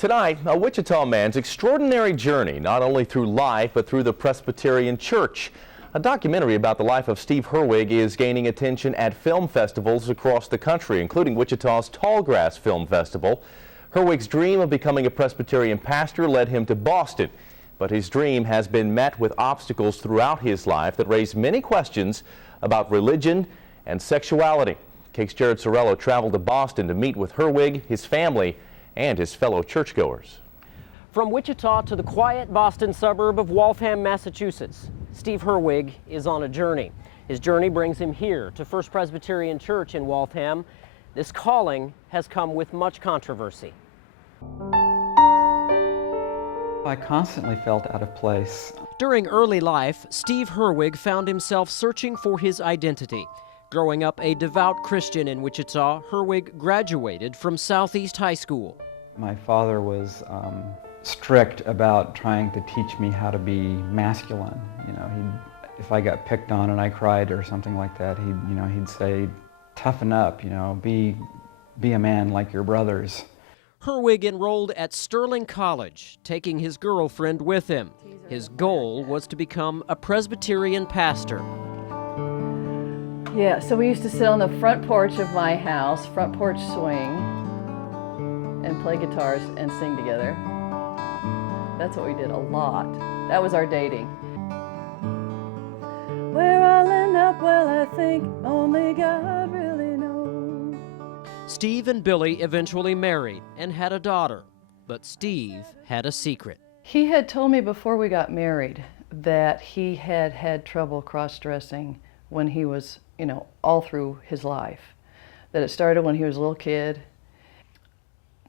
Tonight, a Wichita man's extraordinary journey, not only through life, but through the Presbyterian Church. A documentary about the life of Steve Herwig is gaining attention at film festivals across the country, including Wichita's Tallgrass Film Festival. Herwig's dream of becoming a Presbyterian pastor led him to Boston, but his dream has been met with obstacles throughout his life that raise many questions about religion and sexuality. KAKE's Jared Cerullo traveled to Boston to meet with Herwig, his family, and his fellow churchgoers. From Wichita to the quiet Boston suburb of Waltham, Massachusetts, Steve Herwig is on a journey. His journey brings him here to First Presbyterian Church in Waltham. This calling has come with much controversy. I constantly felt out of place. During early life, Steve Herwig found himself searching for his identity. Growing up a devout Christian in Wichita, Herwig graduated from Southeast High School. My father was strict about trying to teach me how to be masculine. You know, if I got picked on and I cried or something like that, he'd say, "Toughen up, be a man like your brothers." Herwig enrolled at Sterling College, taking his girlfriend with him. His goal was to become a Presbyterian pastor. Yeah, so we used to sit on the front porch of my house, front porch swing, and play guitars and sing together. That's what we did a lot. That was our dating. Where I'll end up, well, I think only God really knows. Steve and Billy eventually married and had a daughter, but Steve had a secret. He had told me before we got married that he had had trouble cross-dressing when he was, all through his life. That it started when he was a little kid.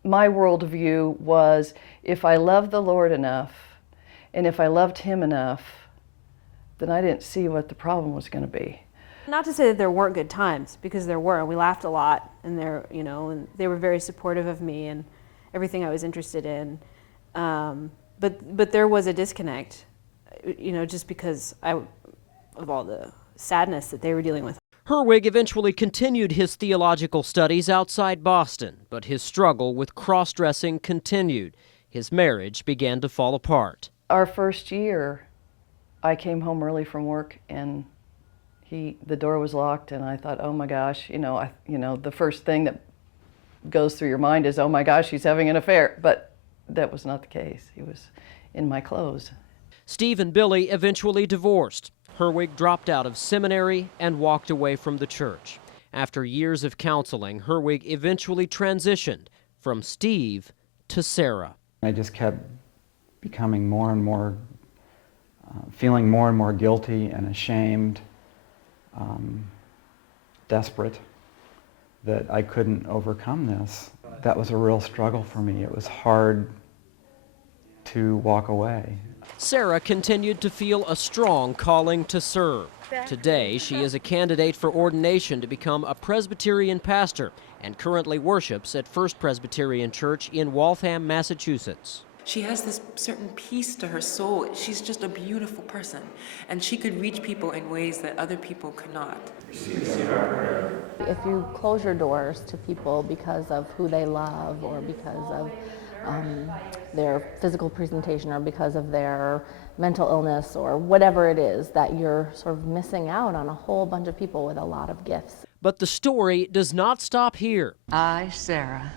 My worldview was, if I loved the Lord enough, and if I loved him enough, then I didn't see what the problem was going to be. Not to say that there weren't good times, because there were. We laughed a lot, and and they were very supportive of me and everything I was interested in. But there was a disconnect, just because of all the sadness that they were dealing with. Herwig eventually continued his theological studies outside Boston, but his struggle with cross-dressing continued. His marriage began to fall apart. Our first year, I came home early from work and the door was locked, and I thought, oh my gosh, the first thing that goes through your mind is, oh my gosh, he's having an affair. But that was not the case. He was in my clothes. Steve and Billy eventually divorced. Herwig dropped out of seminary and walked away from the church. After years of counseling, Herwig eventually transitioned from Steve to Sarah. I just kept becoming more and more, feeling more and more guilty and ashamed, desperate that I couldn't overcome this. That was a real struggle for me. It was hard to walk away. Sarah continued to feel a strong calling to serve. Today, she is a candidate for ordination to become a Presbyterian pastor and currently worships at First Presbyterian Church in Waltham, Massachusetts. She has this certain peace to her soul. She's just a beautiful person, and she could reach people in ways that other people could not. If you close your doors to people because of who they love or because of their physical presentation or because of their mental illness or whatever it is, that you're sort of missing out on a whole bunch of people with a lot of gifts. But the story does not stop here. I, Sarah.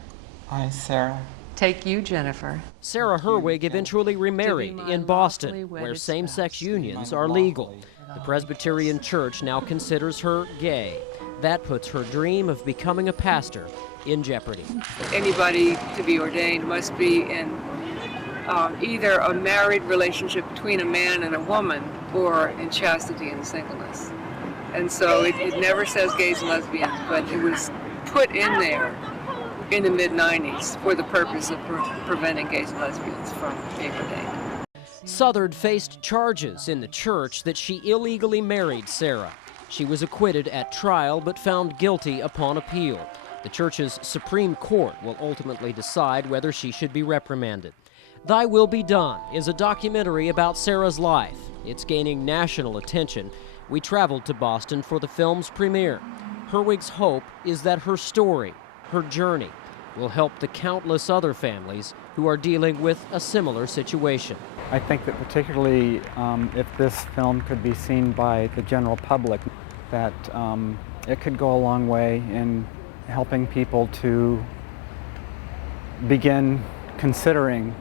I, Sarah. Take you, Jennifer. Sarah Herwig eventually remarried in Boston, where same-sex unions are legal. The Presbyterian Church now considers her gay. That puts her dream of becoming a pastor in jeopardy. Anybody to be ordained must be in either a married relationship between a man and a woman or in chastity and singleness. And so it never says gays and lesbians, but it was put in there in the mid-90s for the purpose of preventing gays and lesbians from being ordained. Southard faced charges in the church that she illegally married Sarah. She was acquitted at trial but found guilty upon appeal. The church's Supreme Court will ultimately decide whether she should be reprimanded. Thy Will Be Done is a documentary about Sarah's life. It's gaining national attention. We traveled to Boston for the film's premiere. Herwig's hope is that her story, her journey, will help the countless other families who are dealing with a similar situation. I think that particularly if this film could be seen by the general public, that it could go a long way in helping people to begin considering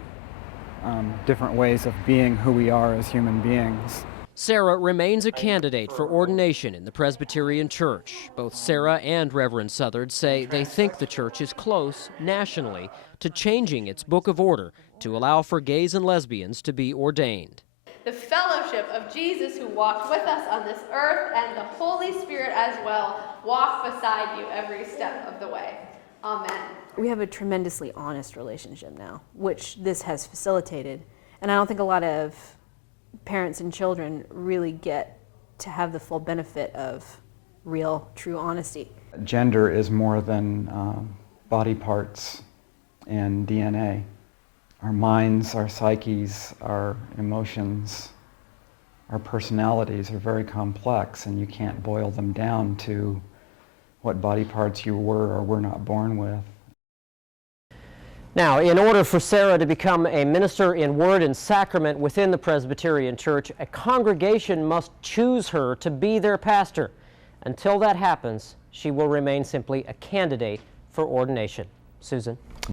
different ways of being who we are as human beings. Sarah remains a candidate for ordination in the Presbyterian Church. Both Sarah and Reverend Southard say they think the church is close, nationally, to changing its book of order to allow for gays and lesbians to be ordained. The fellowship of Jesus who walked with us on this earth and the Holy Spirit as well walk beside you every step of the way. Amen. We have a tremendously honest relationship now, which this has facilitated. And I don't think a lot of parents and children really get to have the full benefit of real, true honesty. Gender is more than body parts and DNA. Our minds, our psyches, our emotions, our personalities are very complex, and you can't boil them down to what body parts you were or were not born with. Now, in order for Sarah to become a minister in word and sacrament within the Presbyterian Church, a congregation must choose her to be their pastor. Until that happens, she will remain simply a candidate for ordination. Susan.